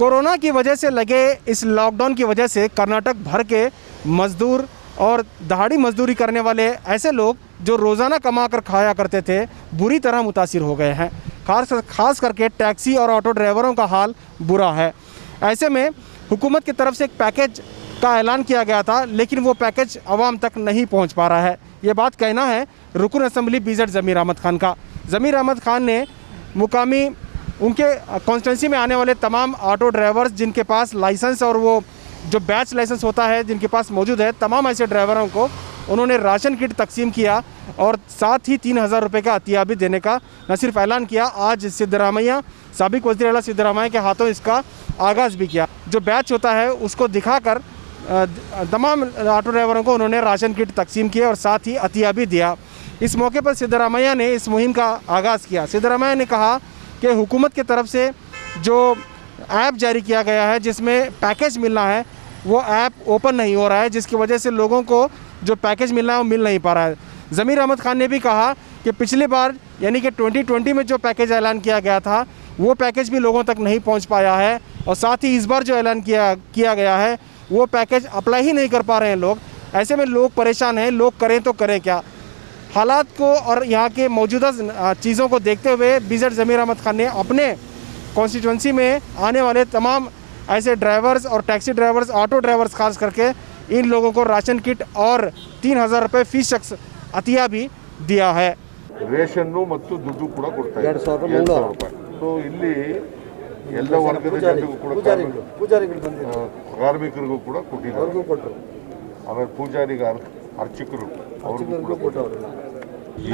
Corona की वजह से लगे इस लॉकडाउन की वजह से कर्नाटक भर के मजदूर और दहाड़ी मजदूरी करने वाले ऐसे लोग जो रोज़ाना कमा कर खाया करते थे बुरी तरह मुतासिर हो गए हैं। खास करके टैक्सी और ऑटो ड्राइवरों का हाल बुरा है। ऐसे में हुकूमत की तरफ से एक पैकेज का ऐलान किया गया था, लेकिन वो पैकेज आवाम तक नहीं पहुंच पा रहा है। ये बात कहना है रुकन असम्बली बीजेड ज़मीर अहमद खान का। ज़मीर अहमद खान ने मुकामी उनके कॉन्स्टिट्यूंसी में आने वाले तमाम ऑटो ड्राइवर्स जिनके पास लाइसेंस और वो जो बैच लाइसेंस होता है जिनके पास मौजूद है, तमाम ऐसे ड्राइवरों को उन्होंने राशन किट तकसीम किया और साथ ही 3,000 रुपये का अतिया भी देने का न सिर्फ ऐलान किया, आज सिद्धरामैया साबिक वज़ीर आला सिद्धरामैया के हाथों इसका आगाज़ भी किया। जो बैच होता है उसको दिखाकर तमाम ऑटो ड्राइवरों को उन्होंने राशन किट तकसीम किए और साथ ही अतिया भी दिया। इस मौके पर सिद्धरामैया ने इस मुहिम का आगाज़ किया। सिद्धरामैया ने कहा कि हुकूमत की तरफ से जो ऐप जारी किया गया है जिसमें पैकेज मिलना है, वो ऐप ओपन नहीं हो रहा है, जिसकी वजह से लोगों को जो पैकेज मिलना है वो मिल नहीं पा रहा है। ज़मीर अहमद खान ने भी कहा कि पिछली बार यानी कि 2020 में जो पैकेज ऐलान किया गया था वो पैकेज भी लोगों तक नहीं पहुंच पाया है और साथ ही इस बार जो ऐलान किया गया है वो पैकेज अप्लाई ही नहीं कर पा रहे हैं लोग। ऐसे में लोग परेशान हैं, लोग करें तो करें क्या। हालात को और यहाँ के मौजूदा चीज़ों को देखते हुए बीजेड ज़मीर अहमद खान ने अपने कॉन्स्टिट्यूंसी में आने वाले तमाम ऐसे ड्राइवर्स और टैक्सी ड्राइवर्स, ऑटो ड्राइवर्स खास करके इन लोगों को राशन किट और 3,000 रुपये फी शख्स अतिया भी दिया है। ರೇಷನ್ನು ಮತ್ತು ದುಡ್ಡು ಕೂಡ ಕೊಡ್ತಾ ಇದ್ದಾರೆ 2,000 ರೂಪಾಯಿ. ಸೊ ಇಲ್ಲಿ ಎಲ್ಲ ವರ್ಗದ ಜನರಿಗೂ ಕೂಡ ಕಾರ್ಮಿಕರಿಗೂ ಕೂಡ ಕೊಟ್ಟಿದ್ದಾರೆ. ಆಮೇಲೆ ಪೂಜಾರಿಗೆ ಅರ್ಚಕರು ಅವ್ರಿಗೂ ಕೂಡ ಕೊಟ್ಟವರು.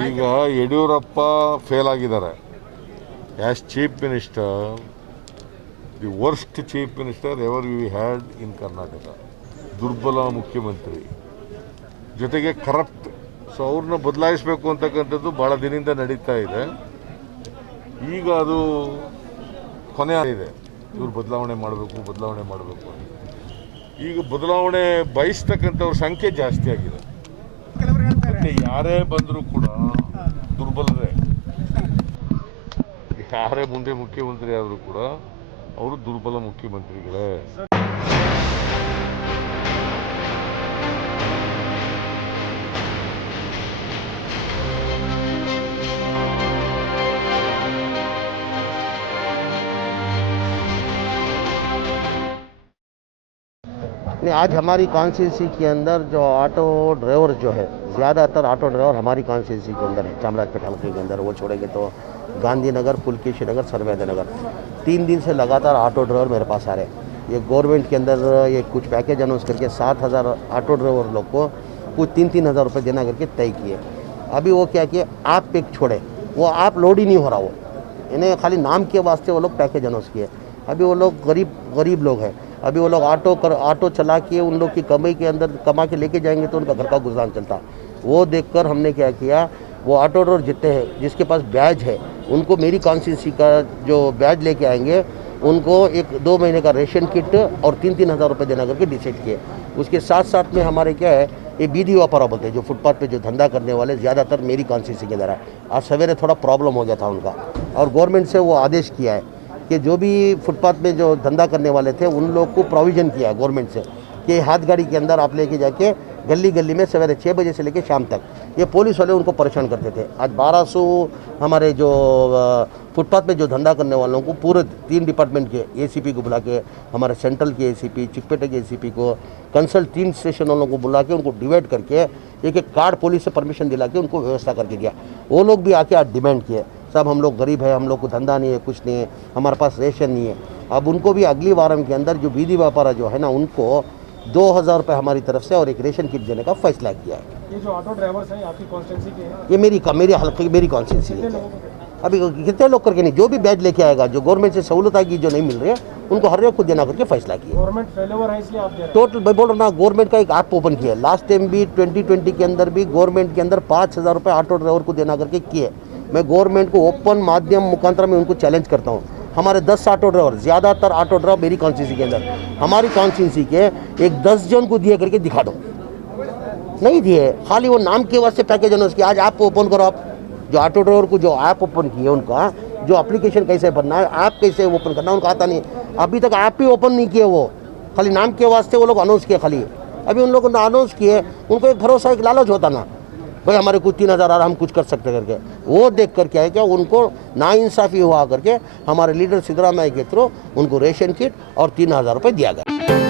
ಈಗ ಯಡಿಯೂರಪ್ಪ ಫೇಲ್ ಆಗಿದ್ದಾರೆ as chief minister, the worst chief minister ever we had in Karnataka. ದುರ್ಬಲ ಮುಖ್ಯಮಂತ್ರಿ ಜೊತೆಗೆ ಕರಪ್ಟ್. ಸೊ ಅವ್ರನ್ನ ಬದಲಾಯಿಸಬೇಕು ಅಂತಕ್ಕಂಥದ್ದು ಭಾಳ ದಿನದಿಂದ ನಡೀತಾ ಇದೆ. ಈಗ ಅದು ಕೊನೆ ಇದೆ, ಇವ್ರು ಬದಲಾವಣೆ ಮಾಡಬೇಕು. ಈಗ ಬದಲಾವಣೆ ಬಯಸ್ತಕ್ಕಂಥವ್ರ ಸಂಖ್ಯೆ ಜಾಸ್ತಿ ಆಗಿದೆ. ಮತ್ತೆ ಯಾರೇ ಬಂದರೂ ಕೂಡ ದುರ್ಬಲರೇ. ಯಾರೇ ಮುಂದೆ ಮುಖ್ಯಮಂತ್ರಿ ಆದರೂ ಕೂಡ ಅವರು ದುರ್ಬಲ ಮುಖ್ಯಮಂತ್ರಿಗಳೇ. आज हमारी कॉन्स्टिट्यूंसी के अंदर जो ऑटो ड्राइवर जो है, ज़्यादातर ऑटो ड्राइवर हमारी कॉन्स्टिट्यूंसी के अंदर है, चामराजपेट हल्के के अंदर। वो छोड़ेंगे तो गांधीनगर, पुलकेशी नगर, सरवैद नगर, 3 दिन से लगातार ऑटो ड्राइवर मेरे पास आ रहे हैं। ये गवर्नमेंट के अंदर ये कुछ पैकेज अनाउंस करके 7,000 ऑटो ड्राइवर लोग को कुछ 3-3 हज़ार रुपये देना करके तय किए। अभी वो क्या किए, आप पिक छोड़े, वो आप लोड ही नहीं हो रहा, वो इन्हें खाली नाम के वास्ते वो लोग पैकेज अनाउंस किए। अभी वो लोग गरीब लोग हैं। अभी वो लोग ऑटो चला के उन लोग की कमाई के अंदर कमा के लेके जाएंगे तो उनका घर का गुजारा चलता। वो देखकर हमने क्या किया, वो ऑटो ड्राइवर जितने हैं जिसके पास बैज है उनको मेरी कॉन्स्टिट्यूंसी का जो बैज लेके आएंगे उनको 1-2 महीने का रेशन किट और 3-3 हज़ार रुपये देना करके डिसाइड किए। उसके साथ साथ में हमारे क्या है, ये बीदी व्यापार बोलते हैं, जो फुटपाथ पे जो धंधा करने वाले ज़्यादातर मेरी कॉन्स्टिट्यूंसी के अंदर है। आज सवेरे थोड़ा प्रॉब्लम हो गया था उनका, और गवर्नमेंट से वो आदेश किया है कि जो भी फुटपाथ में जो धंधा करने वाले थे उन लोग को प्रोविज़न किया है गवर्नमेंट से कि हाथ गाड़ी के अंदर आप लेके जाके गली गली में सवेरे 6 बजे से लेके शाम तक ये पुलिस वाले उनको परेशान करते थे। आज 1200 हमारे जो फुटपाथ में जो धंधा करने वालों को पूरे 3 डिपार्टमेंट के एसीपी को बुला के, हमारे सेंट्रल के एसीपी, चिकपेटे के एसीपी को, कंसल्ट 3 स्टेशन वालों को बुला के उनको डिवाइड करके एक कार्ड पुलिस से परमिशन दिला के उनको व्यवस्था करके दिया। वो लोग भी आके आज डिमांड किए, सब हम लोग गरीब है, हम लोग को धंधा नहीं है, कुछ नहीं है, हमारे पास रेशन नहीं है। अब उनको भी अगली वारम के अंदर जो बीदी व्यापार जो है ना, उनको 2,000 रुपये हमारी तरफ से और एक रेशन किट देने का फैसला किया है। ये जो ऑटो ड्राइवर्स हैं आपकी कॉन्स्टिट्यूंसी के हैं? ये मेरी हल्के मेरी कॉन्स्टिट्यूंसी है। अभी कितने लोग करके नहीं, जो भी बैच लेके आएगा, जो गवर्नमेंट से सहूलत आएगी जो नहीं मिल रही है उनको हर एक को देना करके फैसला किया। गवर्नमेंट फेलियर है इसलिए आप दे रहे हैं? टोटल मैं बोल रहा हूँ, गवर्नमेंट का एक ऐप ओपन किया है। लास्ट टाइम भी 2020 के अंदर भी गवर्नमेंट के अंदर 5,000 रुपये ऑटो ड्राइवर को देना करके किए। मैं गवर्नमेंट को ओपन माध्यम मुखांतर में उनको चैलेंज करता हूँ। हमारे 10 ऑटो ड्राइवर, ज़्यादातर ऑटो ड्राइवर मेरी कॉन्स्टिट्यूंसी के अंदर, हमारी कॉन्स्टिट्यूंसी के एक 10 जन को दिए करके दिखा दो। नहीं दिए, खाली वो नाम के वास्ते पैकेज अनाउंस किया। आज ऐप ओपन करो, आप जो ऑटो ड्राइवर को जो ऐप ओपन किए उनका जो एप्लीकेशन कैसे भरना है, ऐप कैसे ओपन करना उनका आता नहीं। अभी तक ऐप भी ओपन नहीं किए, वो खाली नाम के वास्ते वो लोग अनाउंस किए खाली। अभी उन लोगों ने अनाउंस किए, उनको एक भरोसा एक लालच होता ना भाई हमारे कुछ 3,000 आ रहा हम कुछ कर सकते करके, वो देख कर क्या है क्या उनको नाइंसाफ़ी हुआ करके हमारे लीडर सिद्धरामैया के थ्रू उनको रेशन किट और 3,000 रुपये दिया गया।